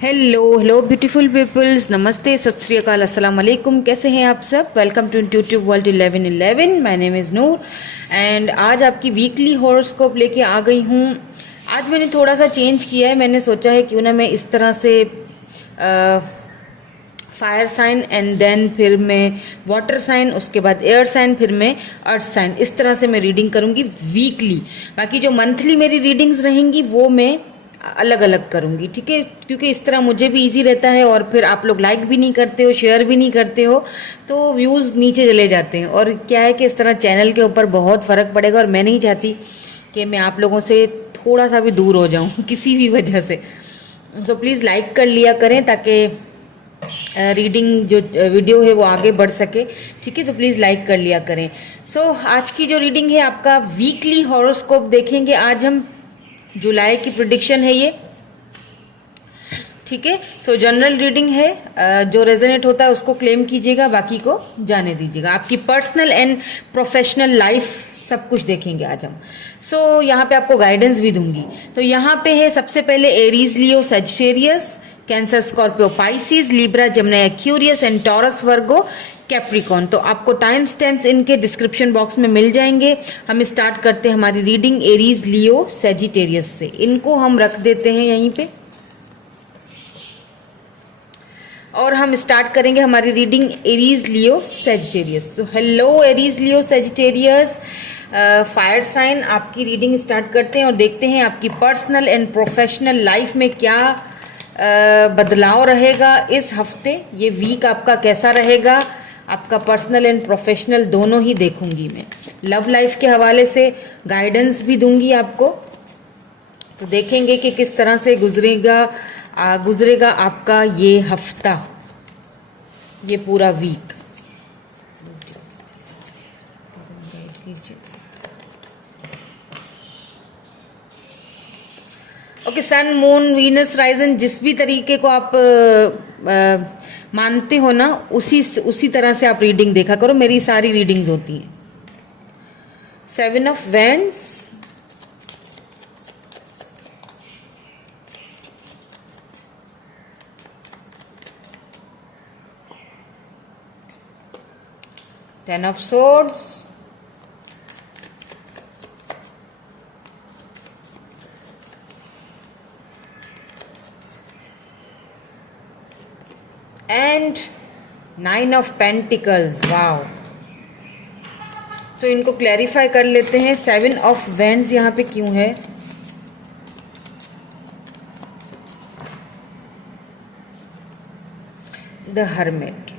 Hello beautiful peoples, नमस्ते, सत श्री अकाल, अस्सलाम वालेकुम। कैसे हैं आप सब? Welcome to intuitive world 1111। My name is Noor and आज आपकी वीकली हॉरोस्कोप लेके आ गई हूँ। आज मैंने थोड़ा सा चेंज किया है। मैंने सोचा है क्यों ना मैं इस तरह से फायर साइन एंड देन फिर मैं वाटर साइन, उसके बाद एयर साइन, फिर मैं अर्थ साइन, इस तरह से मैं रीडिंग करूँगी वीकली। बाकी जो मंथली मेरी रीडिंग्स रहेंगी वो मैं अलग अलग करूंगी, ठीक है? क्योंकि इस तरह मुझे भी इजी रहता है और फिर आप लोग लाइक भी नहीं करते हो, शेयर भी नहीं करते हो, तो व्यूज़ नीचे चले जाते हैं। और क्या है कि इस तरह चैनल के ऊपर बहुत फ़र्क पड़ेगा और मैं नहीं चाहती कि मैं आप लोगों से थोड़ा सा भी दूर हो जाऊं किसी भी वजह से। सो प्लीज़ लाइक कर लिया करें ताकि रीडिंग जो वीडियो है वो आगे बढ़ सके, ठीक है? तो प्लीज़ लाइक कर लिया करें। सो आज की जो रीडिंग है आपका वीकली हॉरोस्कोप देखेंगे। आज हम जुलाई की प्रिडिक्शन है ये, ठीक है? सो जनरल रीडिंग है, जो रेजोनेट होता है उसको क्लेम कीजिएगा, बाकी को जाने दीजिएगा। आपकी पर्सनल एंड प्रोफेशनल लाइफ सब कुछ देखेंगे आज हम। सो यहाँ पे आपको गाइडेंस भी दूंगी। तो यहाँ पे है सबसे पहले Aries, Leo, Sagittarius, Cancer, Scorpio, Pisces, Libra, Gemini, Aquarius and Taurus, Virgo, Capricorn. तो आपको टाइम स्टैम्प्स इनके डिस्क्रिप्शन बॉक्स में मिल जाएंगे। हम स्टार्ट करते हैं हमारी रीडिंग एरीज, लियो, सजिटेरियस से। इनको हम रख देते हैं यहीं पे और हम स्टार्ट करेंगे हमारी reading Aries, Leo, Sagittarius. So hello Aries, Leo, Sagittarius, fire sign, आपकी रीडिंग स्टार्ट करते हैं और देखते हैं आपकी पर्सनल एंड प्रोफेशनल लाइफ में क्या बदलाव रहेगा इस हफ्ते। ये वीक आपका कैसा रहेगा, आपका पर्सनल एंड प्रोफेशनल दोनों ही देखूंगी मैं। लव लाइफ के हवाले से गाइडेंस भी दूंगी आपको। तो देखेंगे कि किस तरह से गुजरेगा आपका ये हफ्ता, ये पूरा वीक। ओके, सन, मून, वीनस, राइजन, जिस भी तरीके को आप मानते हो ना, उसी तरह से आप रीडिंग देखा करो। मेरी सारी रीडिंग्स होती हैं। 7 of wands, Ten of Swords, and 9 of pentacles. Wow! तो इनको क्लैरिफाई कर लेते हैं। 7 ऑफ वैंड्स यहाँ पे क्यों है? The hermit.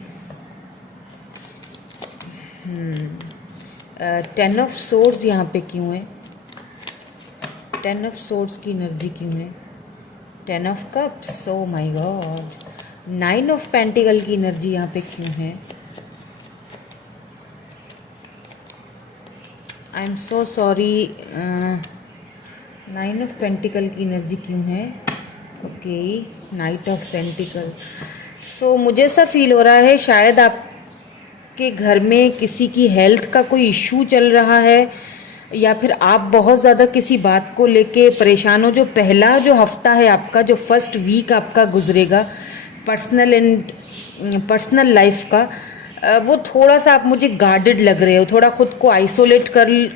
10 ऑफ सोर्ड्स यहाँ पे क्यों है? 10 ऑफ सोर्ड्स की एनर्जी क्यों है? 10 of cups, oh my God. 9 of pentacle की एनर्जी यहाँ पे क्यों है? I am so sorry. 9 of pentacle की एनर्जी क्यों है? Okay, knight of pentacle. So मुझे ऐसा फील हो रहा है शायद आपके घर में किसी की हेल्थ का कोई इशू चल रहा है, या फिर आप बहुत ज़्यादा किसी बात को लेके परेशान हो। जो पहला जो हफ्ता है आपका, जो फर्स्ट वीक आपका गुजरेगा पर्सनल लाइफ का, वो थोड़ा सा आप मुझे गार्डेड लग रहे हो, थोड़ा खुद को आइसोलेट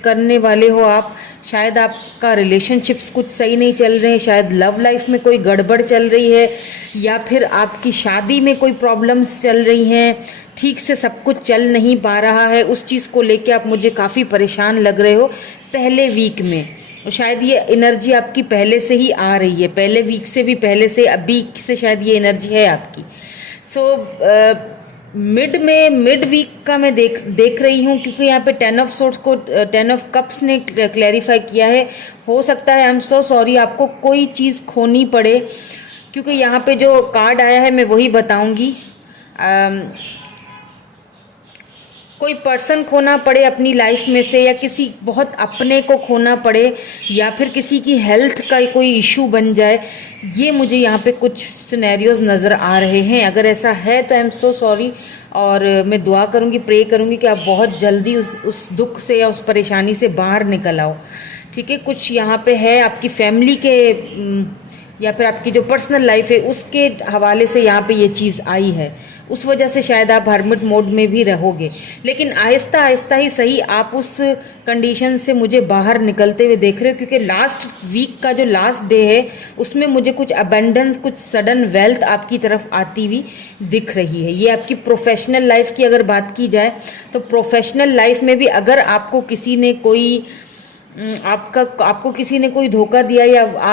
करने वाले हो आप। शायद आपका रिलेशनशिप्स कुछ सही नहीं चल रहे हैं, शायद लव लाइफ में कोई गड़बड़ चल रही है, या फिर आपकी शादी में कोई प्रॉब्लम्स चल रही हैं, ठीक से सब कुछ चल नहीं पा रहा है। उस चीज़ को लेके आप मुझे काफ़ी परेशान लग रहे हो पहले वीक में। और शायद ये एनर्जी आपकी पहले से ही आ रही है, पहले वीक से भी, पहले से अभी से शायद ये एनर्जी है आपकी। सो मिड वीक का मैं देख रही हूँ, क्योंकि यहाँ पे 10 ऑफ सोर्ड्स को 10 ऑफ कप्स ने क्लैरिफाई किया है। हो सकता है, आई एम सो सॉरी, आपको कोई चीज़ खोनी पड़े, क्योंकि यहाँ पे जो कार्ड आया है मैं वही बताऊंगी। कोई पर्सन खोना पड़े अपनी लाइफ में से, या किसी बहुत अपने को खोना पड़े, या फिर किसी की हेल्थ का कोई इशू बन जाए। ये मुझे यहाँ पे कुछ सिनेरियोज नज़र आ रहे हैं। अगर ऐसा है तो आई एम सो सॉरी, और मैं दुआ करूँगी, प्रे करूँगी कि आप बहुत जल्दी उस दुख से या उस परेशानी से बाहर निकल आओ, ठीक है? कुछ यहाँ पे है आपकी फैमिली के या फिर आपकी जो पर्सनल लाइफ है उसके हवाले से यहाँ पे ये चीज़ आई है, उस वजह से शायद आप हर्मिट मोड में भी रहोगे। लेकिन आहिस्ता आहिस्ता ही सही आप उस कंडीशन से मुझे बाहर निकलते हुए देख रहे हो, क्योंकि लास्ट वीक का जो लास्ट डे है उसमें मुझे कुछ अबेंडेंस, कुछ सडन वेल्थ आपकी तरफ आती हुई दिख रही है। ये आपकी प्रोफेशनल लाइफ की अगर बात की जाए तो प्रोफेशनल लाइफ में भी अगर आपको किसी ने कोई आपको किसी ने कोई धोखा दिया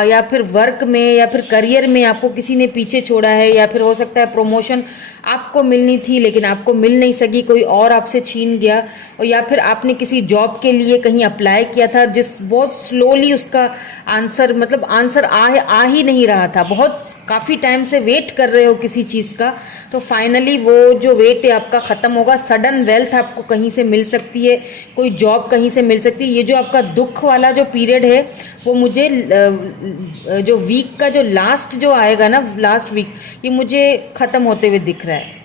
या फिर वर्क में या फिर करियर में आपको किसी ने पीछे छोड़ा है, या फिर हो सकता है प्रमोशन आपको मिलनी थी लेकिन आपको मिल नहीं सकी, कोई और आपसे छीन गया, और या फिर आपने किसी जॉब के लिए कहीं अप्लाई किया था जिस बहुत स्लोली उसका आंसर मतलब आंसर आ ही नहीं रहा था, बहुत काफ़ी टाइम से वेट कर रहे हो किसी चीज़ का, तो फाइनली वो जो वेट है आपका ख़त्म होगा। सडन वेल्थ आपको कहीं से मिल सकती है, कोई जॉब कहीं से मिल सकती है। ये जो आपका दुख वाला जो पीरियड है वो मुझे जो वीक का जो लास्ट जो आएगा ना, लास्ट वीक, ये मुझे ख़त्म होते हुए दिख रहा है।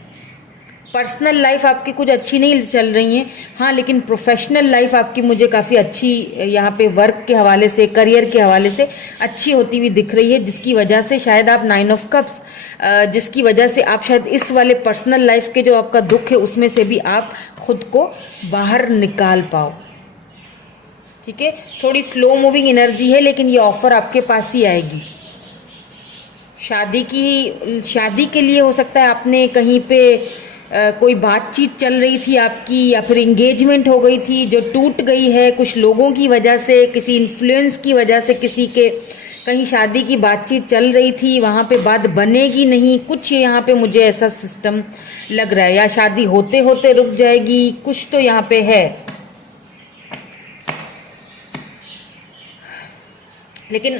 पर्सनल लाइफ आपकी कुछ अच्छी नहीं चल रही है, हाँ, लेकिन प्रोफेशनल लाइफ आपकी मुझे काफ़ी अच्छी यहाँ पे वर्क के हवाले से, करियर के हवाले से अच्छी होती हुई दिख रही है, जिसकी वजह से शायद आप 9 ऑफ कप्स, जिसकी वजह से आप शायद इस वाले पर्सनल लाइफ के जो आपका दुख है उसमें से भी आप खुद को बाहर निकाल पाओ। ठीक है, थोड़ी स्लो मूविंग एनर्जी है लेकिन ये ऑफर आपके पास ही आएगी। शादी के लिए हो सकता है आपने कहीं पे कोई बातचीत चल रही थी आपकी, या फिर इंगेजमेंट हो गई थी जो टूट गई है कुछ लोगों की वजह से, किसी इन्फ्लुएंस की वजह से, किसी के कहीं शादी की बातचीत चल रही थी, वहाँ पे बात बनेगी नहीं, कुछ यहाँ पे मुझे ऐसा सिस्टम लग रहा है, या शादी होते होते रुक जाएगी, कुछ तो यहाँ पे है। लेकिन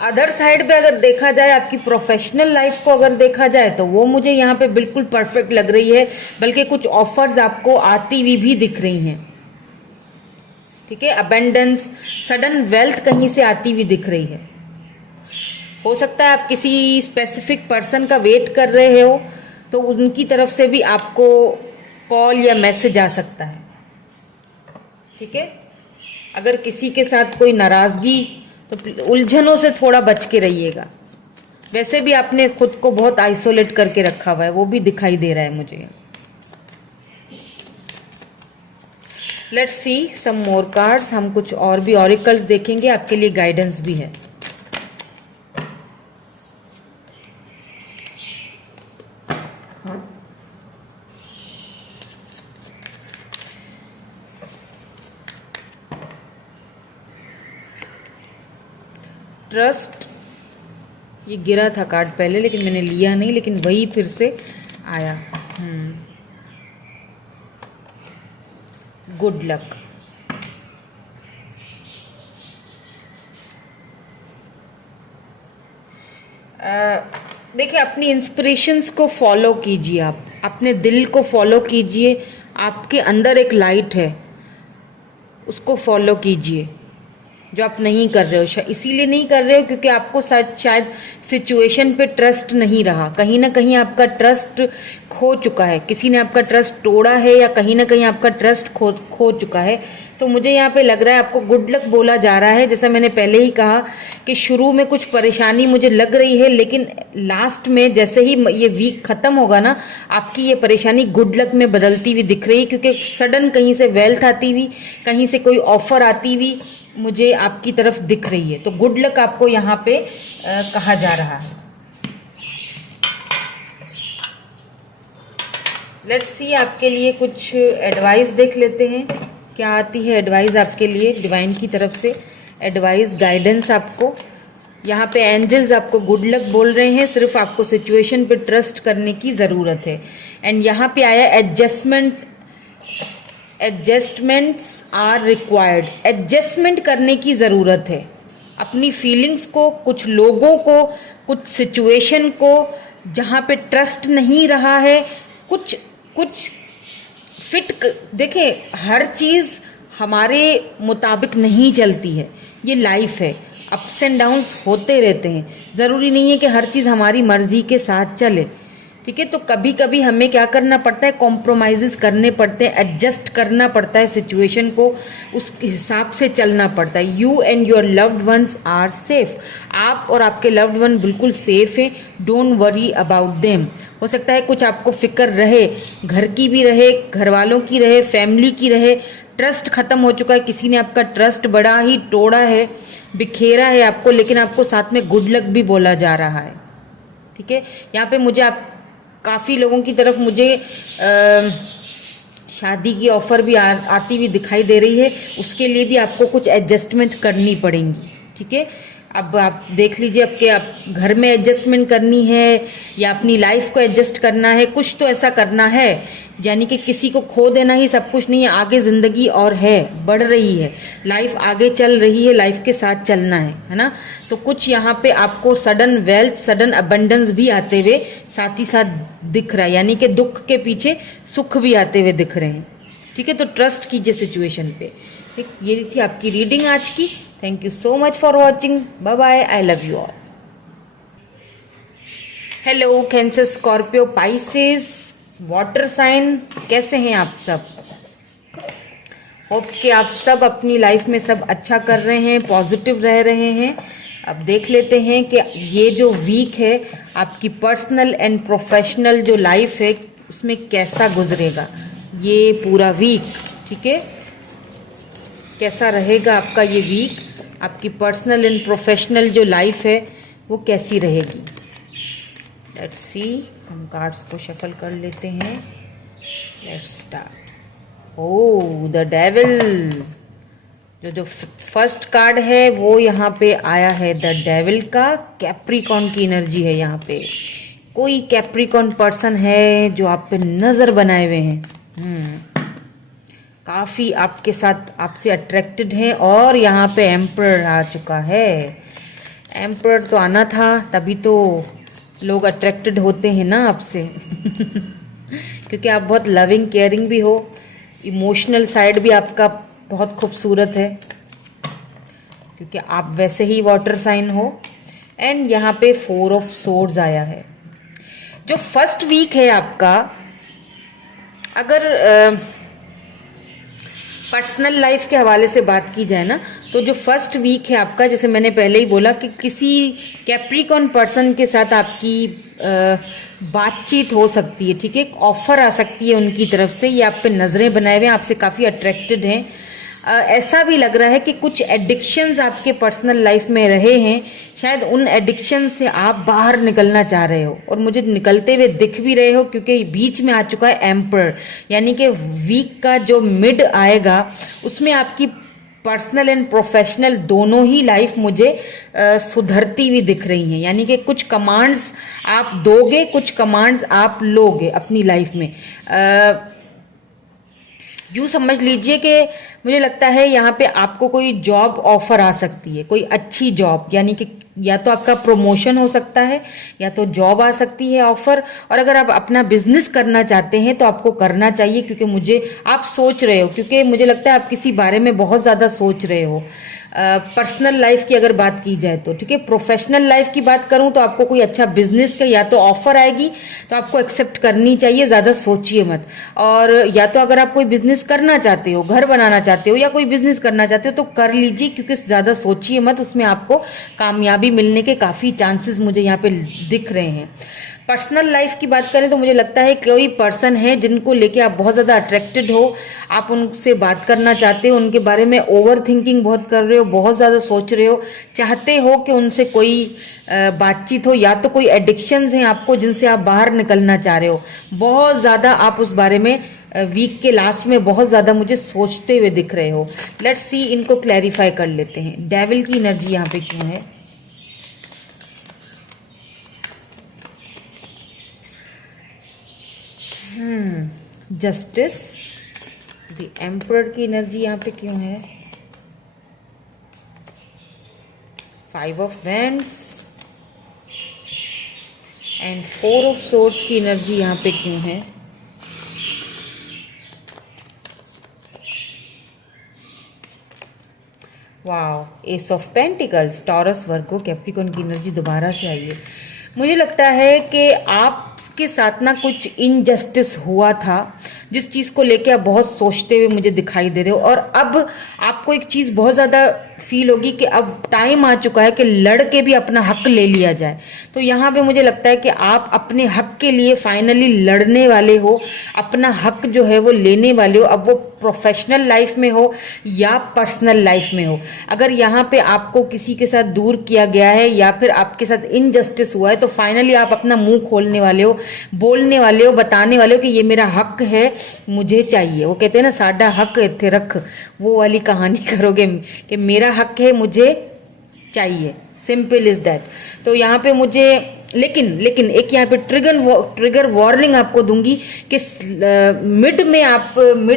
अदर साइड पे अगर देखा जाए, आपकी प्रोफेशनल लाइफ को अगर देखा जाए तो वो मुझे यहाँ पे बिल्कुल परफेक्ट लग रही है, बल्कि कुछ ऑफर्स आपको आती हुई भी दिख रही हैं। ठीक है, अबेंडेंस, सडन वेल्थ कहीं से आती हुई दिख रही है। हो सकता है आप किसी स्पेसिफिक पर्सन का वेट कर रहे हो तो उनकी तरफ से भी आपको कॉल या मैसेज आ सकता है। ठीक है, अगर किसी के साथ कोई नाराजगी, तो उलझनों से थोड़ा बच के रहिएगा। वैसे भी आपने खुद को बहुत आइसोलेट करके रखा हुआ है, वो भी दिखाई दे रहा है मुझे। Let's see some more cards, हम कुछ और भी ऑरिकल्स देखेंगे, आपके लिए गाइडेंस भी है। ट्रस्ट, ये गिरा था कार्ड पहले लेकिन मैंने लिया नहीं, लेकिन वही फिर से आया। Good luck. देखिए, अपनी इंस्पिरेशंस को फॉलो कीजिए, आप अपने दिल को फॉलो कीजिए, आपके अंदर एक लाइट है उसको फॉलो कीजिए जो आप नहीं कर रहे हो। इसीलिए नहीं कर रहे हो क्योंकि आपको शायद सिचुएशन पे ट्रस्ट नहीं रहा, कहीं ना कहीं आपका ट्रस्ट खो चुका है, किसी ने आपका ट्रस्ट तोड़ा है, या कहीं ना कहीं आपका ट्रस्ट खो चुका है। तो मुझे यहाँ पे लग रहा है आपको गुड लक बोला जा रहा है। जैसा मैंने पहले ही कहा कि शुरू में कुछ परेशानी मुझे लग रही है, लेकिन लास्ट में जैसे ही ये वीक खत्म होगा ना, आपकी ये परेशानी गुड लक में बदलती हुई दिख रही है, क्योंकि सडन कहीं से वेल्थ आती हुई, कहीं से कोई ऑफर आती हुई मुझे आपकी तरफ दिख रही है। तो गुड लक आपको यहाँ पे कहा जा रहा है। लेट्स सी, आपके लिए कुछ एडवाइस देख लेते हैं, क्या आती है एडवाइस आपके लिए डिवाइन की तरफ से। एडवाइस, गाइडेंस आपको यहाँ पे एंजल्स आपको गुड लक बोल रहे हैं, सिर्फ आपको सिचुएशन पे ट्रस्ट करने की ज़रूरत है। एंड यहाँ पे आया एडजस्टमेंट्स आर रिक्वायर्ड। एडजस्टमेंट करने की ज़रूरत है, अपनी फीलिंग्स को, कुछ लोगों को, कुछ सिचुएशन को, जहाँ पे ट्रस्ट नहीं रहा है, कुछ फिट। देखें, हर चीज़ हमारे मुताबिक नहीं चलती है, ये लाइफ है, अप्स एंड डाउन्स होते रहते हैं। ज़रूरी नहीं है कि हर चीज़ हमारी मर्जी के साथ चले। ठीक है, तो कभी कभी हमें क्या करना पड़ता है, कॉम्प्रोमाइजेस करने पड़ते हैं, एडजस्ट करना पड़ता है सिचुएशन को, उस हिसाब से चलना पड़ता है। You and your loved ones are safe, आप और आपके लव्ड वन बिल्कुल सेफ हैं। Don't worry about them. हो सकता है कुछ आपको फिक्र रहे, घर की भी रहे, घर वालों की रहे, फैमिली की रहे, ट्रस्ट खत्म हो चुका है, किसी ने आपका ट्रस्ट बड़ा ही तोड़ा है, बिखेरा है आपको, लेकिन आपको साथ में गुड लक भी बोला जा रहा है। ठीक है, यहाँ पे मुझे आप काफ़ी लोगों की तरफ मुझे शादी की ऑफर भी आती हुई दिखाई दे रही है। उसके लिए भी आपको कुछ एडजस्टमेंट करनी पड़ेंगी। ठीक है, अब आप देख लीजिए, आपके आप घर में एडजस्टमेंट करनी है या अपनी लाइफ को एडजस्ट करना है, कुछ तो ऐसा करना है। यानी कि किसी को खो देना ही सब कुछ नहीं है, आगे जिंदगी और है, बढ़ रही है, लाइफ आगे चल रही है, लाइफ के साथ चलना है ना। तो कुछ यहाँ पे आपको सडन वेल्थ, सडन अबंडेंस भी आते हुए साथ ही साथ दिख रहा है, यानी कि दुख के पीछे सुख भी आते हुए दिख रहे हैं। ठीक है, तो ट्रस्ट कीजिए सिचुएशन पे। ठीक, ये थी आपकी रीडिंग आज की। Thank you so much for watching. Bye bye, I love you all. Hello Cancer, Scorpio, Pisces, water sign, कैसे हैं आप सब? होप कि आप सब अपनी लाइफ में सब अच्छा कर रहे हैं, पॉजिटिव रह रहे हैं। अब देख लेते हैं कि ये जो वीक है आपकी पर्सनल एंड प्रोफेशनल जो लाइफ है उसमें कैसा गुजरेगा ये पूरा वीक। ठीक है, कैसा रहेगा आपका ये वीक, आपकी पर्सनल एंड प्रोफेशनल जो लाइफ है वो कैसी रहेगी। लेट्स सी, हम कार्ड्स को शफल कर लेते हैं। Let's start. Oh, the devil. जो फर्स्ट कार्ड है वो यहाँ पे आया है द डेविल का। कैप्रिकॉन की एनर्जी है यहाँ पे। कोई कैप्रिकॉन पर्सन है जो आप पे नजर बनाए हुए हैं, काफी आपके साथ आपसे अट्रैक्टेड हैं। और यहाँ पे एम्परर आ चुका है। एम्परर तो आना था, तभी तो लोग अट्रैक्टेड होते हैं ना आपसे क्योंकि आप बहुत लविंग केयरिंग भी हो, इमोशनल साइड भी आपका बहुत खूबसूरत है, क्योंकि आप वैसे ही वाटर साइन हो। एंड यहाँ पे 4 ऑफ सोर्ड्स आया है। जो फर्स्ट वीक है आपका, अगर पर्सनल लाइफ के हवाले से बात की जाए ना, तो जो फर्स्ट वीक है आपका, जैसे मैंने पहले ही बोला कि किसी कैप्रिकॉन पर्सन के साथ आपकी बातचीत हो सकती है। ठीक है, एक ऑफर आ सकती है उनकी तरफ से, ये आप पे नजरें बनाए हुए हैं, आपसे काफ़ी अट्रैक्टेड हैं। ऐसा भी लग रहा है कि कुछ एडिक्शंस आपके पर्सनल लाइफ में रहे हैं, शायद उन एडिक्शन से आप बाहर निकलना चाह रहे हो और मुझे निकलते हुए दिख भी रहे हो, क्योंकि बीच में आ चुका है एम्पर। यानी कि वीक का जो मिड आएगा उसमें आपकी पर्सनल एंड प्रोफेशनल दोनों ही लाइफ मुझे सुधरती हुई दिख रही हैं। यानी कि कुछ कमांड्स आप दोगे, कुछ कमांड्स आप लोगे अपनी लाइफ में। यूँ समझ लीजिए कि मुझे लगता है यहाँ पे आपको कोई जॉब ऑफर आ सकती है, कोई अच्छी जॉब, यानी कि या तो आपका प्रमोशन हो सकता है या तो जॉब आ सकती है ऑफर। और अगर आप अपना बिजनेस करना चाहते हैं तो आपको करना चाहिए, क्योंकि मुझे आप सोच रहे हो, क्योंकि मुझे लगता है आप किसी बारे में बहुत ज़्यादा सोच रहे हो। पर्सनल लाइफ की अगर बात की जाए तो ठीक है, प्रोफेशनल लाइफ की बात करूं तो आपको कोई अच्छा बिजनेस का या तो ऑफर आएगी तो आपको एक्सेप्ट करनी चाहिए, ज़्यादा सोचिए मत। और या तो अगर आप कोई बिजनेस करना चाहते हो, घर बनाना चाहते हो या कोई बिजनेस करना चाहते हो तो कर लीजिए, क्योंकि ज़्यादा सोचिए मत, उसमें आपको कामयाबी मिलने के काफ़ी चांसेस मुझे यहाँ पे दिख रहे हैं। पर्सनल लाइफ की बात करें तो मुझे लगता है कोई पर्सन है जिनको लेके आप बहुत ज़्यादा अट्रैक्टेड हो, आप उनसे बात करना चाहते हो, उनके बारे में ओवर थिंकिंग बहुत कर रहे हो, बहुत ज़्यादा सोच रहे हो, चाहते हो कि उनसे कोई बातचीत हो, या तो कोई एडिक्शंस हैं आपको जिनसे आप बाहर निकलना चाह रहे हो। बहुत ज़्यादा आप उस बारे में वीक के लास्ट में बहुत ज़्यादा मुझे सोचते हुए दिख रहे हो। लेट्स सी, इनको क्लैरिफाई कर लेते हैं। डेविल की एनर्जी यहाँ पे क्यों है? जस्टिस। द एम्परर की एनर्जी यहाँ पे क्यों है? 5 of wands and 4 of swords की एनर्जी यहाँ पे क्यों है? Wow, S of pentacles. Taurus, Virgo, Capricorn की एनर्जी दोबारा से आई है। मुझे लगता है कि आपके साथ ना कुछ इनजस्टिस हुआ था, जिस चीज को लेके आप बहुत सोचते हुए मुझे दिखाई दे रहे हो, और अब आपको एक चीज बहुत ज्यादा फील होगी कि अब टाइम आ चुका है कि लड़ के भी अपना हक ले लिया जाए। तो यहाँ पे मुझे लगता है कि आप अपने हक के लिए फाइनली लड़ने वाले हो, अपना हक जो है वो लेने वाले हो, अब वो प्रोफेशनल लाइफ में हो या पर्सनल लाइफ में हो। अगर यहाँ पे आपको किसी के साथ दूर किया गया है या फिर आपके साथ इनजस्टिस हुआ है, तो फाइनली आप अपना मुंह खोलने वाले हो, बोलने वाले हो, बताने वाले हो कि ये मेरा हक है, मुझे चाहिए। वो कहते हैं ना, साडा हक इत्थे रख, वो वाली कहानी करोगे कि मेरा हक है, मुझे चाहिए, सिंपल इज दैट। तो यहाँ पे मुझे लेकिन एक यहाँ पे ट्रिगर वार्निंग आपको दूंगी कि मिड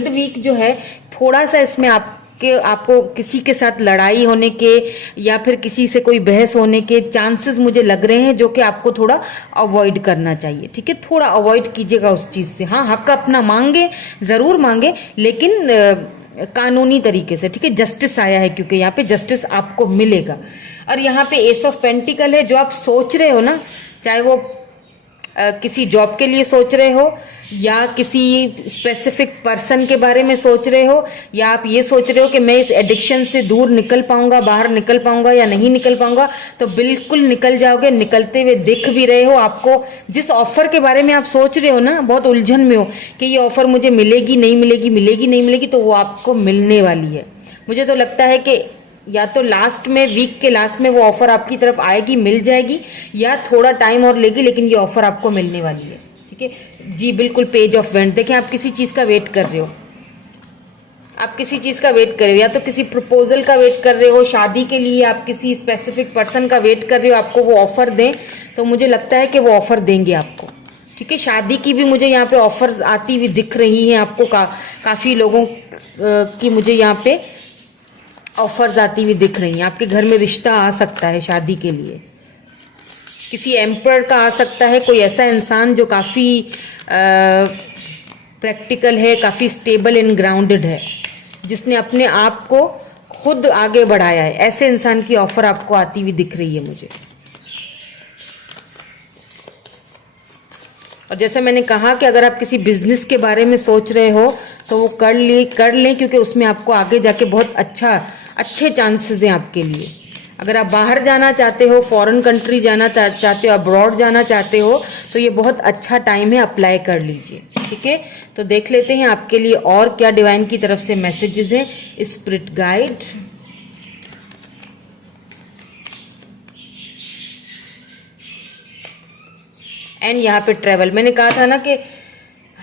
वीक जो है, थोड़ा सा इसमें आपको किसी के साथ लड़ाई होने के या फिर किसी से कोई बहस होने के चांसेस मुझे लग रहे हैं, जो कि आपको थोड़ा अवॉइड करना चाहिए। ठीक है, थोड़ा अवॉइड कीजिएगा उस चीज से। हाँ, हक अपना मांगे, जरूर मांगे, लेकिन कानूनी तरीके से। ठीक है, जस्टिस आया है, क्योंकि यहाँ पे जस्टिस आपको मिलेगा। और यहाँ पे एस ऑफ पेंटिकल है, जो आप सोच रहे हो ना, चाहे वो किसी जॉब के लिए सोच रहे हो या किसी स्पेसिफिक पर्सन के बारे में सोच रहे हो, या आप ये सोच रहे हो कि मैं इस एडिक्शन से दूर निकल पाऊंगा, बाहर निकल पाऊंगा या नहीं निकल पाऊंगा, तो बिल्कुल निकल जाओगे। निकलते हुए दिख भी रहे हो। आपको जिस ऑफर के बारे में आप सोच रहे हो ना, बहुत उलझन में हो कि ये ऑफर मुझे मिलेगी नहीं मिलेगी, मिलेगी नहीं मिलेगी, तो वो आपको मिलने वाली है। मुझे तो लगता है कि या तो लास्ट में, वीक के लास्ट में वो ऑफर आपकी तरफ आएगी, मिल जाएगी, या थोड़ा टाइम और लेगी, लेकिन ये ऑफर आपको मिलने वाली है। ठीक है जी, बिल्कुल। पेज ऑफ वेंट देखें, आप किसी चीज का वेट कर रहे हो, आप किसी चीज का वेट कर रहे हो, या तो किसी प्रपोजल का वेट कर रहे हो, शादी के लिए आप किसी स्पेसिफिक पर्सन का वेट कर रहे हो, आपको वो ऑफर दें, तो मुझे लगता है कि वो ऑफर देंगे आपको। ठीक है, शादी की भी मुझे यहाँ पे ऑफर्स आती हुई दिख रही हैं आपको। काफी लोगों की मुझे यहाँ पे ऑफर्स आती हुई दिख रही हैं। आपके घर में रिश्ता आ सकता है शादी के लिए, किसी एम्पर का आ सकता है, कोई ऐसा इंसान जो काफ़ी प्रैक्टिकल है, काफ़ी स्टेबल एंड ग्राउंडेड है, जिसने अपने आप को खुद आगे बढ़ाया है, ऐसे इंसान की ऑफर आपको आती हुई दिख रही है मुझे। और जैसे मैंने कहा कि अगर आप किसी बिजनेस के बारे में सोच रहे हो, तो वो कर लें, क्योंकि उसमें आपको आगे जाके बहुत अच्छे चांसेस हैं आपके लिए। अगर आप बाहर जाना चाहते हो, फॉरेन कंट्री जाना चाहते हो, अब्रॉड जाना चाहते हो, तो ये बहुत अच्छा टाइम है, अप्लाई कर लीजिए। ठीक है, तो देख लेते हैं आपके लिए और क्या डिवाइन की तरफ से मैसेजेस हैं। स्पिरिट गाइड, एंड यहाँ पे ट्रेवल। मैंने कहा था ना कि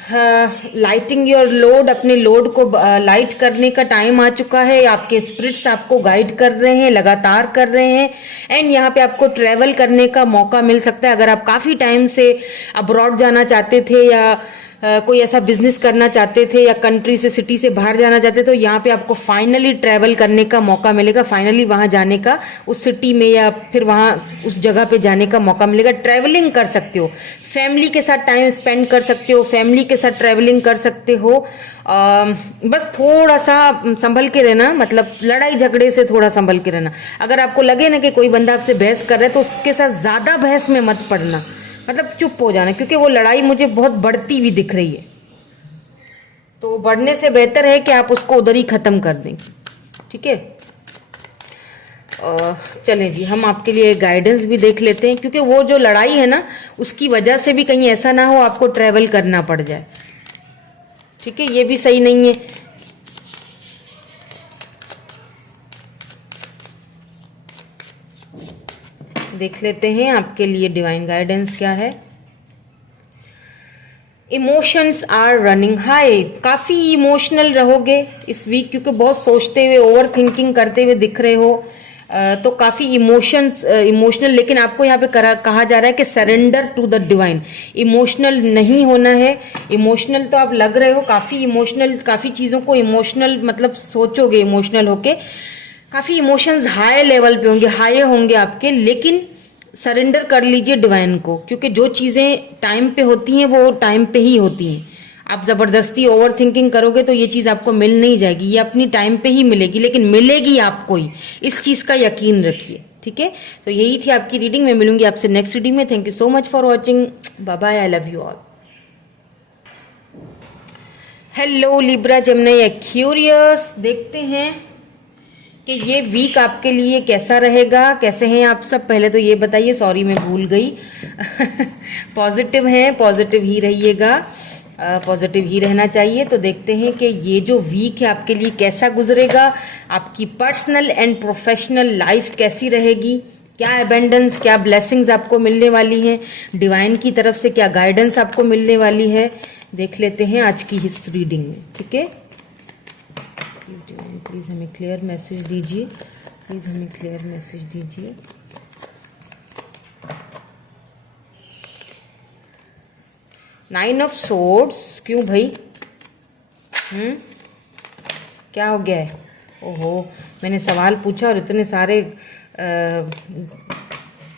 लाइटिंग योर लोड, अपने लोड को लाइट करने का टाइम आ चुका है। आपके स्पिरिट्स आपको गाइड कर रहे हैं, लगातार कर रहे हैं। एंड यहाँ पे आपको ट्रेवल करने का मौका मिल सकता है। अगर आप काफी टाइम से अब्रॉड जाना चाहते थे, या कोई ऐसा बिजनेस करना चाहते थे, या कंट्री से, सिटी से बाहर जाना चाहते थे, तो यहाँ पे आपको फाइनली ट्रैवल करने का मौका मिलेगा। फाइनली वहां जाने का, उस सिटी में या फिर वहां उस जगह पे जाने का मौका मिलेगा। ट्रैवलिंग कर सकते हो, फैमिली के साथ टाइम स्पेंड कर सकते हो, फैमिली के साथ ट्रैवलिंग कर सकते हो। बस थोड़ा सा संभल के रहना, मतलब लड़ाई झगड़े से थोड़ा संभल के रहना। अगर आपको लगे ना कि कोई बंदा आपसे बहस कर रहा है, तो उसके साथ ज्यादा बहस में मत पड़ना, मतलब चुप हो जाना, क्योंकि वो लड़ाई मुझे बहुत बढ़ती हुई दिख रही है। तो बढ़ने से बेहतर है कि आप उसको उधर ही खत्म कर दें। ठीक है, चलें जी, हम आपके लिए गाइडेंस भी देख लेते हैं, क्योंकि वो जो लड़ाई है ना, उसकी वजह से भी कहीं ऐसा ना हो आपको ट्रैवल करना पड़ जाए। ठीक है, ये भी सही नहीं है। देख लेते हैं आपके लिए डिवाइन गाइडेंस क्या है। इमोशंस आर रनिंग हाई, काफी इमोशनल रहोगे इस वीक, क्योंकि बहुत सोचते हुए, ओवर थिंकिंग करते हुए दिख रहे हो। तो काफी इमोशनल, लेकिन आपको यहाँ पे कहा जा रहा है कि surrender to the divine. Emotional नहीं होना है। इमोशनल तो आप लग रहे हो काफी इमोशनल, काफी चीजों को इमोशनल मतलब सोचोगे, इमोशनल होके काफी इमोशंस हाई लेवल पे होंगे, हाई होंगे आपके, लेकिन सरेंडर कर लीजिए डिवाइन को, क्योंकि जो चीजें टाइम पे होती हैं वो टाइम पे ही होती हैं। आप जबरदस्ती ओवर थिंकिंग करोगे तो ये चीज आपको मिल नहीं जाएगी, ये अपनी टाइम पे ही मिलेगी, लेकिन मिलेगी आपको ही, इस चीज का यकीन रखिए। ठीक है। तो यही थी आपकी रीडिंग। मैं मिलूंगी आपसे नेक्स्ट रीडिंग में। Thank you so much for watching. Bye bye, I love you all. Hello Libra Gemini Aquarius, देखते हैं कि ये वीक आपके लिए कैसा रहेगा। कैसे हैं आप सब, पहले तो ये बताइए। सॉरी मैं भूल गई। पॉजिटिव हैं, पॉजिटिव ही रहिएगा, पॉजिटिव ही रहना चाहिए। तो देखते हैं कि ये जो वीक है आपके लिए कैसा गुजरेगा, आपकी पर्सनल एंड प्रोफेशनल लाइफ कैसी रहेगी, क्या एबेंडेंस, क्या ब्लेसिंग्स आपको मिलने वाली हैं, डिवाइन की तरफ से क्या गाइडेंस आपको मिलने वाली है, देख लेते हैं आज की इस रीडिंग में। ठीक है, प्लीज डिवाइन प्लीज हमें क्लियर मैसेज दीजिए, प्लीज हमें क्लियर मैसेज दीजिए। नाइन ऑफ सोर्ड्स, क्यों भाई? क्या हो गया है? ओहो, मैंने सवाल पूछा और इतने सारे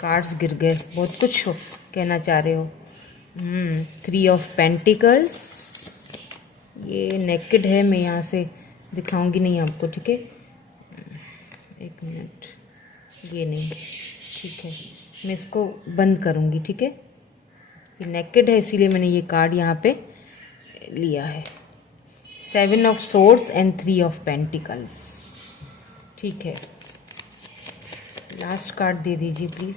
कार्ड्स गिर गए। बहुत कुछ कहना चाह रहे हो। 3 ऑफ पेंटिकल्स, ये नेकेड है, मैं यहाँ से दिखाऊंगी नहीं आपको, ठीक है? एक मिनट, ये नहीं, ठीक है, मैं इसको बंद करूँगी, ठीक है? ये नेकेड है इसीलिए मैंने ये कार्ड यहाँ पे लिया है। 7 of swords and 3 of pentacles, ठीक है। लास्ट कार्ड दे दीजिए please.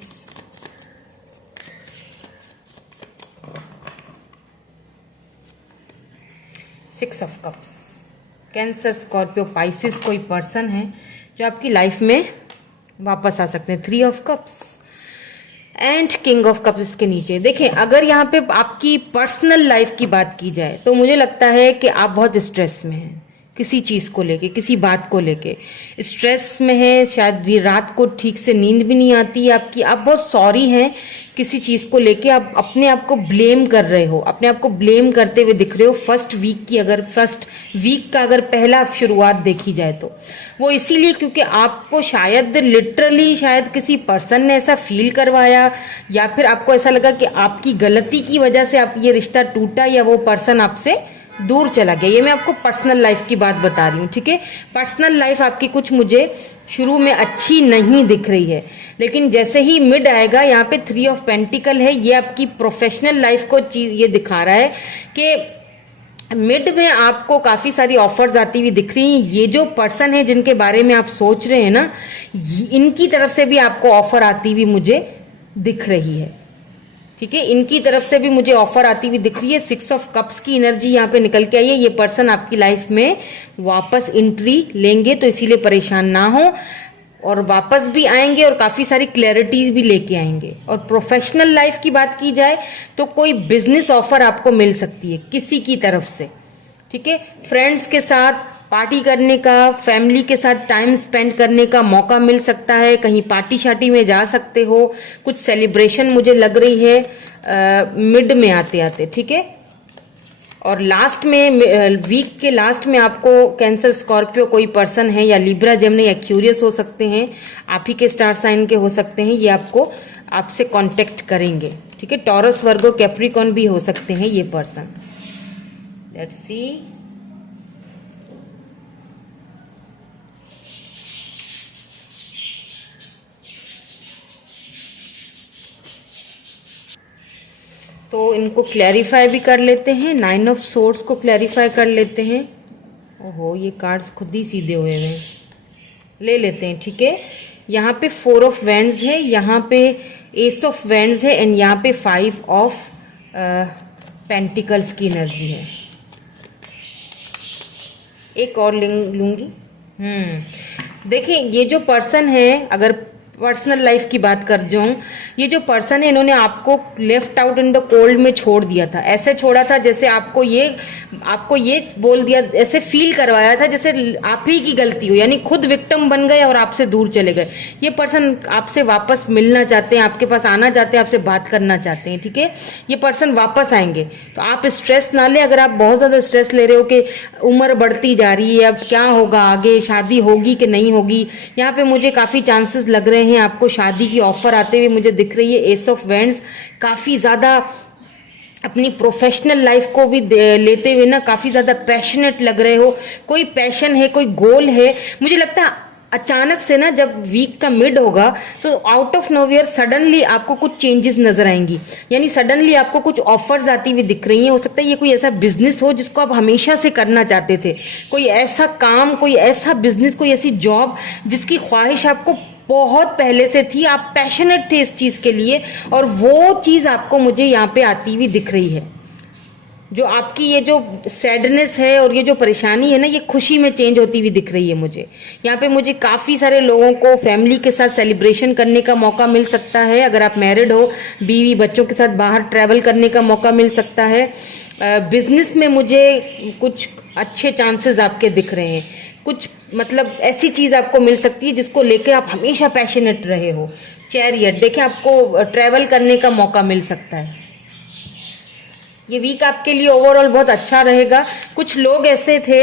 Six of cups, cancer, Scorpio, Pisces कोई पर्सन है जो आपकी लाइफ में वापस आ सकते हैं। 3 of cups and king of cups इसके नीचे। देखें, अगर यहाँ पे आपकी पर्सनल लाइफ की बात की जाए तो मुझे लगता है कि आप बहुत स्ट्रेस में हैं, किसी चीज़ को लेके, किसी बात को लेके स्ट्रेस में है। शायद ये रात को ठीक से नींद भी नहीं आती है आपकी। आप बहुत सॉरी हैं किसी चीज़ को लेके, आप अपने आप को ब्लेम कर रहे हो, अपने आप को ब्लेम करते हुए दिख रहे हो। फर्स्ट वीक का अगर पहला शुरुआत देखी जाए तो वो इसीलिए क्योंकि आपको शायद लिटरली शायद किसी पर्सन ने ऐसा फील करवाया, या फिर आपको ऐसा लगा कि आपकी गलती की वजह से आप ये रिश्ता टूटा, या वो पर्सन आपसे दूर चला गया। ये मैं आपको पर्सनल लाइफ की बात बता रही हूँ, ठीक है? पर्सनल लाइफ आपकी कुछ मुझे शुरू में अच्छी नहीं दिख रही है, लेकिन जैसे ही मिड आएगा, यहाँ पे 3 ऑफ पेंटिकल है, ये आपकी प्रोफेशनल लाइफ को चीज ये दिखा रहा है कि मिड में आपको काफी सारी ऑफर्स आती हुई दिख रही हैं। ये जो पर्सन है जिनके बारे में आप सोच रहे हैं ना, इनकी तरफ से भी आपको ऑफर आती हुई मुझे दिख रही है, ठीक है? इनकी तरफ से भी मुझे ऑफर आती हुई दिख रही है। 6 ऑफ कप्स की एनर्जी यहाँ पे निकल के आई है। ये पर्सन आपकी लाइफ में वापस एंट्री लेंगे, तो इसीलिए परेशान ना हो, और वापस भी आएंगे और काफी सारी क्लैरिटीज भी लेके आएंगे। और प्रोफेशनल लाइफ की बात की जाए तो कोई बिजनेस ऑफर आपको मिल सकती है किसी की तरफ से, ठीक है? फ्रेंड्स के साथ पार्टी करने का, फैमिली के साथ टाइम स्पेंड करने का मौका मिल सकता है। कहीं पार्टी शार्टी में जा सकते हो, कुछ सेलिब्रेशन मुझे लग रही है मिड में आते आते, ठीक है? और लास्ट में, वीक के लास्ट में आपको कैंसर, स्कॉर्पियो कोई पर्सन है, या लिब्रा जेमिनी एक्वेरियस हो सकते हैं, आप ही के स्टार साइन के हो सकते हैं, ये आपको आपसे कांटेक्ट करेंगे, ठीक है? टॉरस, वर्गो, कैप्रिकॉन भी हो सकते हैं ये पर्सन। Let's see. तो इनको क्लैरिफाई भी कर लेते हैं। 9 ऑफ सोर्ड्स को क्लैरिफाई कर लेते हैं। ओहो, ये कार्ड्स खुद ही सीधे हुए हैं, ले लेते हैं, ठीक है? यहाँ पे 4 ऑफ वैंड्स है, यहाँ पे एस ऑफ वैंड्स है, एंड यहाँ पे 5 ऑफ पेंटिकल्स की एनर्जी है। एक और लूंगी। देखिए, ये जो पर्सन है, अगर पर्सनल लाइफ की बात कर जाऊं, ये जो पर्सन है, इन्होंने आपको left out in the cold में छोड़ दिया था। ऐसे छोड़ा था जैसे आपको ये बोल दिया, ऐसे फील करवाया था जैसे आप ही की गलती हो, यानी खुद विक्टिम बन गए और आपसे दूर चले गए। ये पर्सन आपसे वापस मिलना चाहते हैं, आपके पास आना चाहते हैं, आपसे बात करना चाहते हैं, ठीक है? ये पर्सन वापस आएंगे, तो आप स्ट्रेस ना ले। अगर आप बहुत ज्यादा स्ट्रेस ले रहे हो कि उम्र बढ़ती जा रही है, अब क्या होगा आगे, शादी होगी कि नहीं होगी, यहाँ पे मुझे काफी चांसेस लग रहे हैं आपको शादी की ऑफर आते हुए मुझे दिख रही है। एस ऑफ वैंड्स, काफी ज्यादा अपनी प्रोफेशनल लाइफ को भी लेते हुए ना काफी ज्यादा पैशनेट लग रहे हो। कोई पैशन है, कोई गोल है, मुझे लगता है अचानक से ना जब वीक का मिड होगा तो आउट ऑफ नोवेयर सडनली आपको कुछ चेंजेस नजर आएंगी, यानी सडनली आपको कुछ ऑफर्स आती हुई दिख रही हैं। हो सकता है ये कोई ऐसा बिजनेस हो जिसको आप हमेशा से करना चाहते थे, कोई ऐसा काम, कोई ऐसा बिजनेस, कोई ऐसी जॉब जिसकी ख्वाहिश आपको बहुत पहले से थी, आप पैशनेट थे इस चीज के लिए, और वो चीज आपको मुझे यहाँ पे आती हुई दिख रही है। जो आपकी ये जो सैडनेस है और ये जो परेशानी है ना, ये खुशी में चेंज होती हुई दिख रही है मुझे। यहाँ पे मुझे काफ़ी सारे लोगों को फैमिली के साथ सेलिब्रेशन करने का मौका मिल सकता है। अगर आप मैरिड हो, बीवी बच्चों के साथ बाहर ट्रैवल करने का मौका मिल सकता है। बिजनेस में मुझे कुछ अच्छे चांसेस आपके दिख रहे हैं। कुछ मतलब ऐसी चीज़ आपको मिल सकती है जिसको लेकर आप हमेशा पैशनेट रहे हो। चैरियट देखें, आपको ट्रैवल करने का मौका मिल सकता है। ये वीक आपके लिए ओवरऑल बहुत अच्छा रहेगा। कुछ लोग ऐसे थे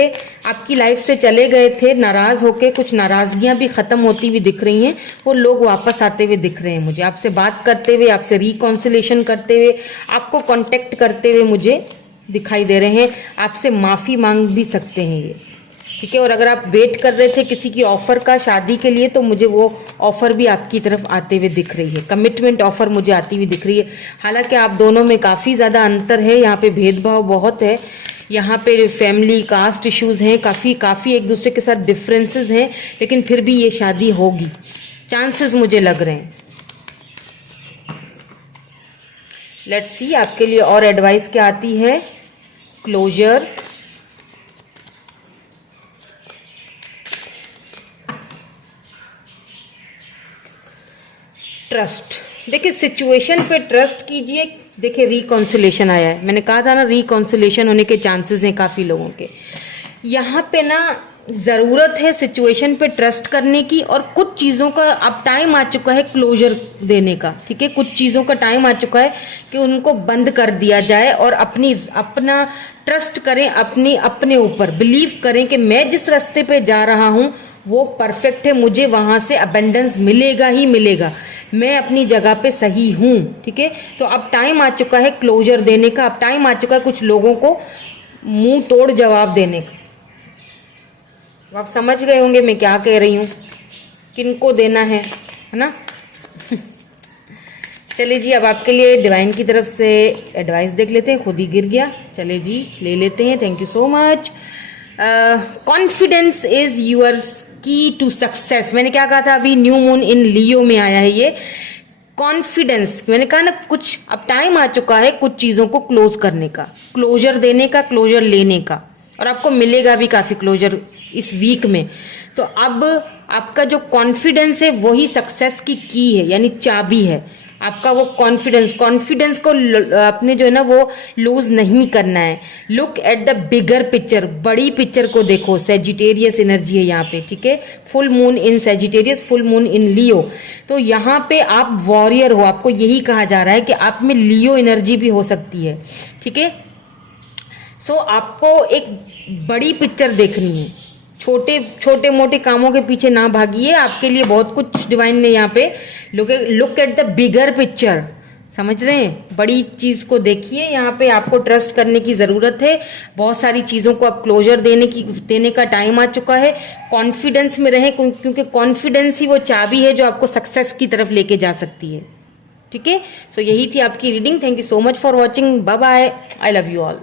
आपकी लाइफ से चले गए थे नाराज होके, कुछ नाराजगियां भी खत्म होती हुई दिख रही हैं, वो लोग वापस आते हुए दिख रहे हैं मुझे, आपसे बात करते हुए, आपसे रिकॉन्सिलेशन करते हुए, आपको कांटेक्ट करते हुए मुझे दिखाई दे रहे हैं। आपसे माफी मांग भी सकते हैं ये, ठीक है। और अगर आप वेट कर रहे थे किसी की ऑफर का शादी के लिए, तो मुझे वो ऑफर भी आपकी तरफ आते हुए दिख रही है। कमिटमेंट ऑफर मुझे आती हुई दिख रही है। हालांकि आप दोनों में काफ़ी ज़्यादा अंतर है, यहाँ पे भेदभाव बहुत है, यहाँ पे फैमिली कास्ट इश्यूज हैं, काफ़ी एक दूसरे के साथ डिफरेंसेस हैं, लेकिन फिर भी ये शादी होगी, चांसेस मुझे लग रहे हैं। लेट्स सी आपके लिए और एडवाइस क्या आती है। Closure, trust. देखिए सिचुएशन पे ट्रस्ट कीजिए। देखिए रिकॉन्सिलेशन आया है, मैंने कहा था ना रिकॉन्सिलेशन होने के चांसेस हैं काफी लोगों के। यहाँ पे ना जरूरत है सिचुएशन पे ट्रस्ट करने की, और कुछ चीजों का अब टाइम आ चुका है क्लोजर देने का, ठीक है। कुछ चीजों का टाइम आ चुका है कि उनको बंद कर दिया जाए और अपना ट्रस्ट करें, अपने ऊपर बिलीव करें कि मैं जिस रास्ते पे जा रहा हूं वो परफेक्ट है, मुझे वहां से अबेंडेंस मिलेगा ही मिलेगा, मैं अपनी जगह पे सही हूं, ठीक है। तो अब टाइम आ चुका है क्लोजर देने का, अब टाइम आ चुका है कुछ लोगों को मुंह तोड़ जवाब देने का। आप समझ गए होंगे मैं क्या कह रही हूँ, किनको देना है ना। चलिए जी, अब आपके लिए डिवाइन की तरफ से एडवाइस देख लेते हैं। खुद ही गिर गया, चले जी ले लेते हैं। Thank you so much. Confidence is your की टू सक्सेस। मैंने क्या कहा था, अभी न्यू मून इन लियो में आया है ये कॉन्फिडेंस। मैंने कहा ना कुछ अब टाइम आ चुका है कुछ चीजों को क्लोज करने का, क्लोजर देने का, क्लोजर लेने का, और आपको मिलेगा भी काफी क्लोजर इस वीक में। तो अब आपका जो कॉन्फिडेंस है वही सक्सेस की है, यानी चाबी है आपका वो कॉन्फिडेंस को अपने जो है ना वो लूज नहीं करना है। Look at the bigger picture, बड़ी पिक्चर को देखो। सेजिटेरियस एनर्जी है यहाँ पे, ठीक है। Full moon in Sagittarius, full moon in Leo. तो यहाँ पे आप वॉरियर हो, आपको यही कहा जा रहा है कि आप में लियो एनर्जी भी हो सकती है, ठीक है। सो आपको एक बड़ी पिक्चर देखनी है, छोटे मोटे कामों के पीछे ना भागिए। आपके लिए बहुत कुछ डिवाइन ने यहाँ पे look at the bigger picture, समझ रहे हैं, बड़ी चीज को देखिए। यहाँ पे आपको ट्रस्ट करने की जरूरत है। बहुत सारी चीजों को आप क्लोजर देने का टाइम आ चुका है। कॉन्फिडेंस में रहें, क्योंकि कॉन्फिडेंस ही वो चाबी है जो आपको सक्सेस की तरफ लेके जा सकती है, ठीक है। सो यही थी आपकी reading. Thank you so much for watching. Bye bye, I love you all.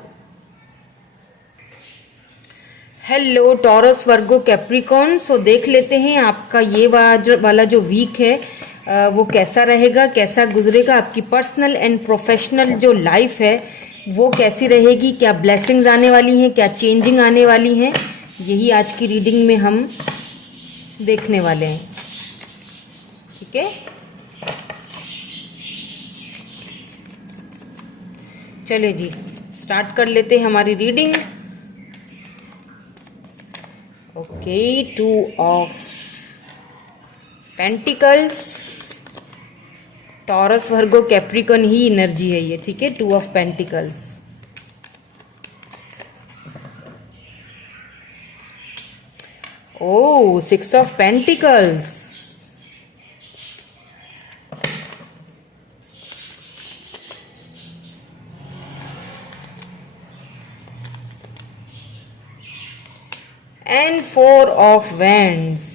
Hello Taurus, Virgo, Capricorn. So देख लेते हैं आपका ये वाला जो वीक है वो कैसा रहेगा, कैसा गुजरेगा। आपकी पर्सनल एंड प्रोफेशनल जो लाइफ है वो कैसी रहेगी, क्या ब्लेसिंग्स आने वाली हैं, क्या चेंजिंग आने वाली हैं, यही आज की रीडिंग में हम देखने वाले हैं, ठीक है। चलिए जी स्टार्ट कर लेते हैं हमारी reading. Okay, 2 of pentacles, Taurus, Virgo, Capricorn ही एनर्जी है ये, ठीक है। 2 of pentacles, oh 6 of pentacles, and 4 of wands,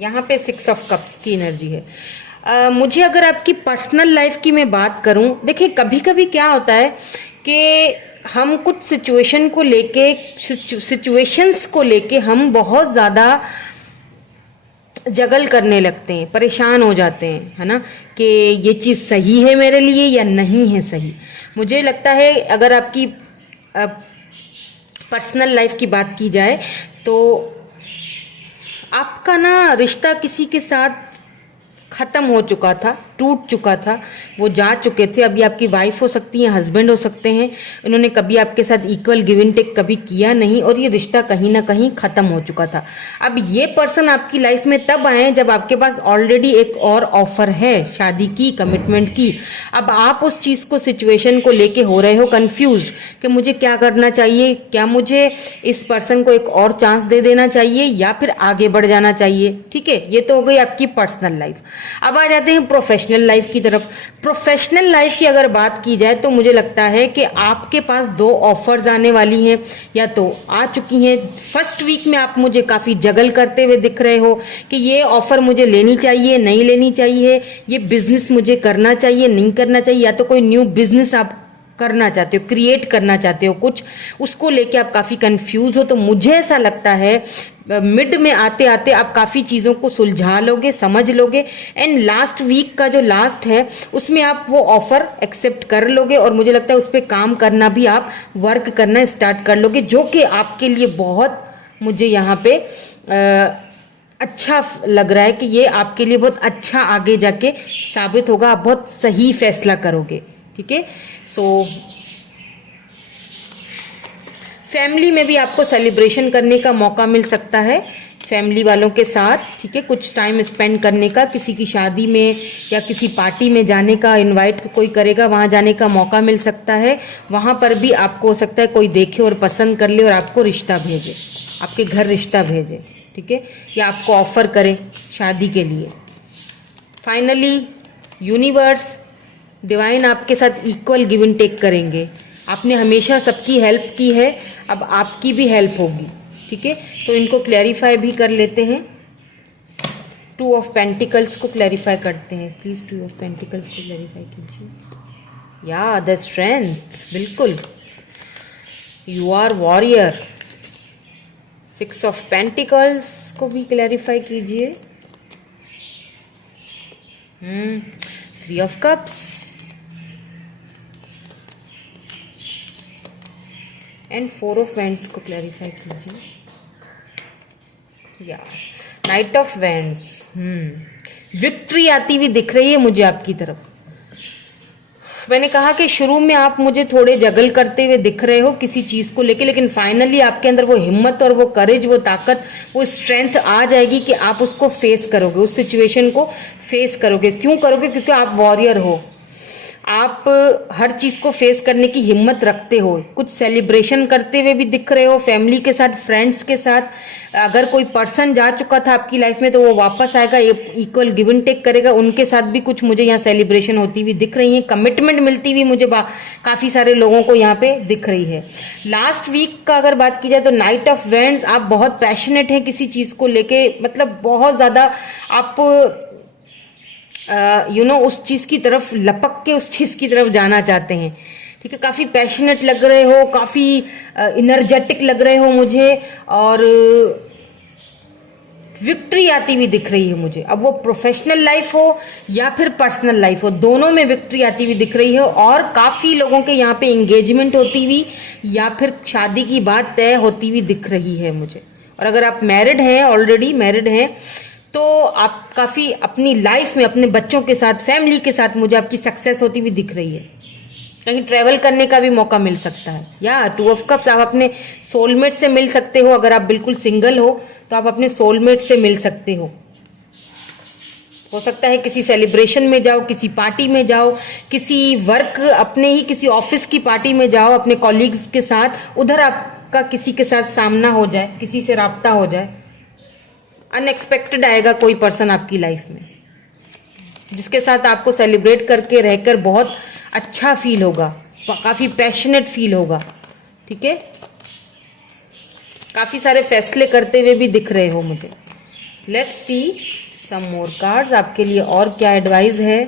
यहाँ पे 6 ऑफ कप्स की एनर्जी है। मुझे अगर आपकी पर्सनल लाइफ की मैं बात करूं, देखिए कभी कभी क्या होता है कि हम कुछ सिचुएशंस को लेके हम बहुत ज़्यादा जगल करने लगते हैं, परेशान हो जाते हैं, है ना, कि ये चीज़ सही है मेरे लिए या नहीं है सही। मुझे लगता है अगर आपकी पर्सनल लाइफ की बात की जाए तो आपका ना रिश्ता किसी के साथ ख़त्म हो चुका था, टूट चुका था, वो जा चुके थे। अभी आपकी वाइफ हो सकती है, हस्बैंड हो सकते हैं, इन्होंने कभी आपके साथ इक्वल गिव एंड टेक कभी किया नहीं और ये रिश्ता कहीं ना कहीं ख़त्म हो चुका था। अब ये पर्सन आपकी लाइफ में तब आए हैं जब आपके पास ऑलरेडी एक और ऑफर है शादी की, कमिटमेंट की। अब आप उस चीज़ को, सिचुएशन को लेके हो रहे हो कंफ्यूज कि मुझे क्या करना चाहिए, क्या मुझे इस पर्सन को एक और चांस दे देना चाहिए या फिर आगे बढ़ जाना चाहिए। ठीक है, ये तो हो गई आपकी पर्सनल लाइफ। अब आ जाते हैं प्रोफेशनल लाइफ की तरफ। प्रोफेशनल लाइफ की अगर बात की जाए तो मुझे लगता है कि आपके पास 2 ऑफर्स आने वाली हैं या तो आ चुकी हैं। फर्स्ट वीक में आप मुझे काफ़ी जगल करते हुए दिख रहे हो कि ये ऑफर मुझे लेनी चाहिए, नहीं लेनी चाहिए, ये बिजनेस मुझे करना चाहिए, नहीं करना चाहिए, या तो कोई न्यू बिजनेस आप करना चाहते हो, क्रिएट करना चाहते हो कुछ, उसको लेके आप काफ़ी कंफ्यूज हो। तो मुझे ऐसा लगता है मिड में आते आते आप काफ़ी चीज़ों को सुलझा लोगे, समझ लोगे, एंड लास्ट वीक का जो लास्ट है उसमें आप वो ऑफर एक्सेप्ट कर लोगे और मुझे लगता है उस पर काम करना भी, आप वर्क करना स्टार्ट कर लोगे, जो कि आपके लिए बहुत, मुझे यहाँ पे अच्छा लग रहा है कि ये आपके लिए बहुत अच्छा आगे जाके साबित होगा, आप बहुत सही फैसला करोगे। ठीक है, सो फैमिली में भी आपको सेलिब्रेशन करने का मौका मिल सकता है, फैमिली वालों के साथ। ठीक है, कुछ टाइम स्पेंड करने का, किसी की शादी में या किसी पार्टी में जाने का, इनवाइट कोई करेगा वहाँ जाने का मौका मिल सकता है। वहाँ पर भी आपको हो सकता है कोई देखे और पसंद कर ले और आपको रिश्ता भेजे, आपके घर रिश्ता भेजे। ठीक है, या आपको ऑफर करे शादी के लिए। फाइनली यूनिवर्स, डिवाइन आपके साथ इक्वल गिव एंड टेक करेंगे। आपने हमेशा सबकी हेल्प की है, अब आपकी भी हेल्प होगी। ठीक है, तो इनको क्लैरिफाई भी कर लेते हैं। 2 ऑफ पेंटिकल्स को क्लैरिफाई करते हैं प्लीज। 2 ऑफ पेंटिकल्स को क्लैरिफाई कीजिए। या द स्ट्रेंथ, बिल्कुल, you are warrior. 6 of pentacles को भी क्लैरिफाई कीजिए। 3 of cups and 4 of wands को क्लैरिफाई कीजिए। या नाइट ऑफ वैंड्स, विक्ट्री आती हुई दिख रही है मुझे आपकी तरफ। मैंने कहा कि शुरू में आप मुझे थोड़े जगल करते हुए दिख रहे हो किसी चीज को लेके, लेकिन फाइनली आपके अंदर वो हिम्मत और वो करेज, वो ताकत, वो स्ट्रेंथ आ जाएगी कि आप उसको फेस करोगे, उस सिचुएशन को फेस करोगे। क्यों करोगे? क्योंकि आप वॉरियर हो, आप हर चीज को फेस करने की हिम्मत रखते हो। कुछ सेलिब्रेशन करते हुए भी दिख रहे हो, फैमिली के साथ, फ्रेंड्स के साथ। अगर कोई पर्सन जा चुका था आपकी लाइफ में तो वो वापस आएगा, इक्वल गिव एंड टेक करेगा, उनके साथ भी कुछ मुझे यहाँ सेलिब्रेशन होती हुई दिख रही है, कमिटमेंट मिलती हुई मुझे काफी सारे लोगों को यहाँ पे दिख रही है। लास्ट वीक का अगर बात की जाए तो नाइट ऑफ वैंड्स, आप बहुत पैशनेट हैं किसी चीज को लेके, मतलब बहुत ज्यादा आप उस चीज की तरफ लपक के उस चीज की तरफ जाना चाहते हैं। ठीक है, काफी पैशनेट लग रहे हो, काफी इनर्जेटिक लग रहे हो मुझे, और विक्ट्री आती हुई दिख रही है मुझे। अब वो प्रोफेशनल लाइफ हो या फिर पर्सनल लाइफ हो, दोनों में विक्ट्री आती हुई दिख रही है, और काफी लोगों के यहाँ पे एंगेजमेंट होती हुई या फिर शादी की बात तय होती हुई दिख रही है मुझे। और अगर आप मैरिड हैं, ऑलरेडी मैरिड हैं, तो आप काफी अपनी लाइफ में अपने बच्चों के साथ, फैमिली के साथ मुझे आपकी सक्सेस होती हुई दिख रही है। कहीं ट्रेवल करने का भी मौका मिल सकता है। या 2 ऑफ कप्स, आप अपने सोलमेट से मिल सकते हो। अगर आप बिल्कुल सिंगल हो तो आप अपने सोलमेट से मिल सकते हो सकता है किसी सेलिब्रेशन में जाओ, किसी पार्टी में जाओ, किसी वर्क, अपने ही किसी ऑफिस की पार्टी में जाओ अपने कॉलीग्स के साथ, उधर आपका किसी के साथ सामना हो जाए, किसी से राब्ता हो जाए। अनएक्सपेक्टेड आएगा कोई पर्सन आपकी लाइफ में जिसके साथ आपको सेलिब्रेट करके रहकर बहुत अच्छा फील होगा, काफी पैशनेट फील होगा। ठीक है, काफी सारे फैसले करते हुए भी दिख रहे हो मुझे। Let's see some more cards, आपके लिए और क्या एडवाइस है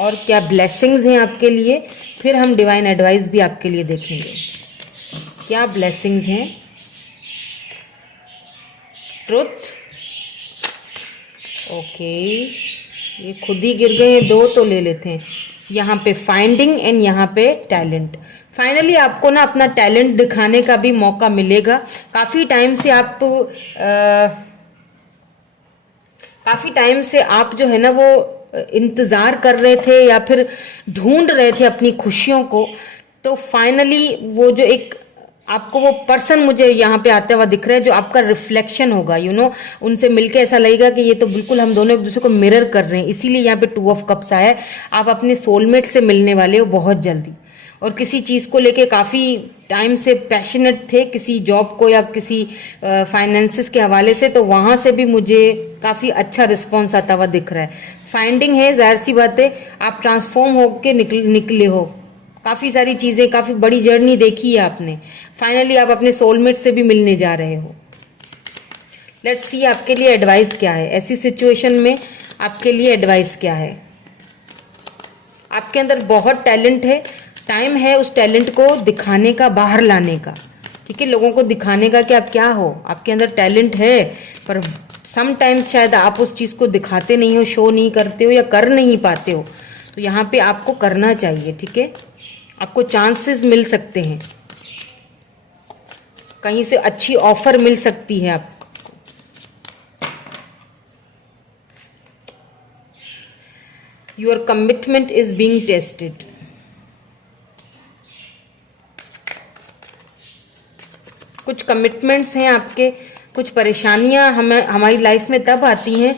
और क्या ब्लेसिंग्स हैं आपके लिए। फिर हम डिवाइन एडवाइस भी आपके लिए देखेंगे, क्या ब्लेसिंग्स हैं। ट्रुथ, ओके, ये खुद ही गिर गए हैं दो, तो ले लेते हैं। यहाँ पे फाइंडिंग एंड यहाँ पे टैलेंट। फाइनली आपको ना अपना टैलेंट दिखाने का भी मौका मिलेगा। काफ़ी टाइम से आप जो है ना वो इंतज़ार कर रहे थे या फिर ढूंढ रहे थे अपनी खुशियों को, तो फाइनली वो जो एक आपको वो पर्सन मुझे यहाँ पे आते हुआ दिख रहा है जो आपका रिफ्लेक्शन होगा, उनसे मिलके ऐसा लगेगा कि ये तो बिल्कुल हम दोनों एक दूसरे को मिरर कर रहे हैं। इसीलिए यहाँ पे 2 ऑफ कप्स आया है। आप अपने सोलमेट से मिलने वाले हो बहुत जल्दी, और किसी चीज़ को लेके काफ़ी टाइम से पैशनेट थे, किसी जॉब को या किसी फाइनेंसिस के हवाले से, तो वहाँ से भी मुझे काफ़ी अच्छा रिस्पॉन्स आता हुआ दिख रहा है। फाइंडिंग है, जाहिर सी बात है आप ट्रांसफॉर्म होके निकले हो, काफ़ी सारी चीज़ें, काफ़ी बड़ी जर्नी देखी है आपने। फाइनली आप अपने सोलमेट से भी मिलने जा रहे हो। लेट्स सी आपके लिए एडवाइस क्या है, ऐसी सिचुएशन में आपके लिए एडवाइस क्या है। आपके अंदर बहुत टैलेंट है, टाइम है उस टैलेंट को दिखाने का, बाहर लाने का। ठीक है, लोगों को दिखाने का कि आप क्या हो, आपके अंदर टैलेंट है, पर समटाइम्स शायद आप उस चीज़ को दिखाते नहीं हो, शो नहीं करते हो या कर नहीं पाते हो। तो यहाँ पे आपको करना चाहिए। ठीक है, आपको चांसेस मिल सकते हैं, कहीं से अच्छी ऑफर मिल सकती है आपको। Your commitment is being tested. कुछ कमिटमेंट्स हैं आपके, कुछ परेशानियां हमारी लाइफ में तब आती हैं,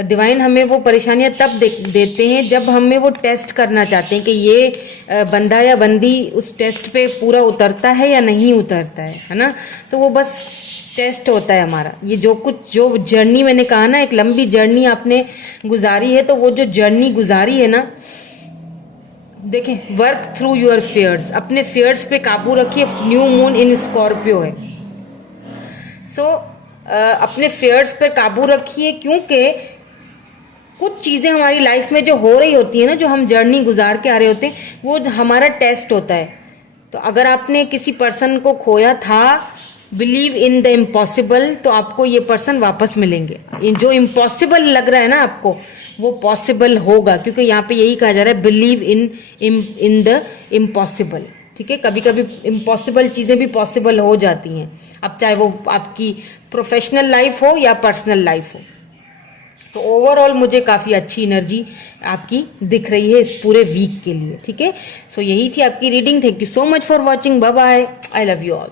डिवाइन हमें वो परेशानियां तब देते हैं जब हमें वो टेस्ट करना चाहते हैं कि ये बंदा या बंदी उस टेस्ट पे पूरा उतरता है या नहीं उतरता है ना। तो वो बस टेस्ट होता है हमारा। ये जो जर्नी मैंने कहा ना, एक लंबी जर्नी आपने गुजारी है, तो वो जो जर्नी गुजारी है ना, देखें, वर्क थ्रू योर फियर्स, अपने फियर्स पे काबू रखिए। न्यू मून इन स्कॉर्पियो है, सो अपने फियर्स पे काबू रखिए, क्योंकि कुछ चीज़ें हमारी लाइफ में जो हो रही होती है ना, जो हम जर्नी गुजार के आ रहे होते हैं, वो हमारा टेस्ट होता है। तो अगर आपने किसी पर्सन को खोया था, बिलीव इन द इम्पॉसिबल, तो आपको ये पर्सन वापस मिलेंगे। जो इम्पॉसिबल लग रहा है ना आपको, वो पॉसिबल होगा, क्योंकि यहाँ पे यही कहा जा रहा है, बिलीव इन द इम्पॉसिबल। ठीक है, कभी कभी इम्पॉसिबल चीज़ें भी पॉसिबल हो जाती हैं, अब चाहे वो आपकी प्रोफेशनल लाइफ हो या पर्सनल लाइफ हो। तो ओवरऑल मुझे काफ़ी अच्छी एनर्जी आपकी दिख रही है इस पूरे वीक के लिए। ठीक है, सो यही थी आपकी reading. Thank you so much for watching. Bye bye, I love you all.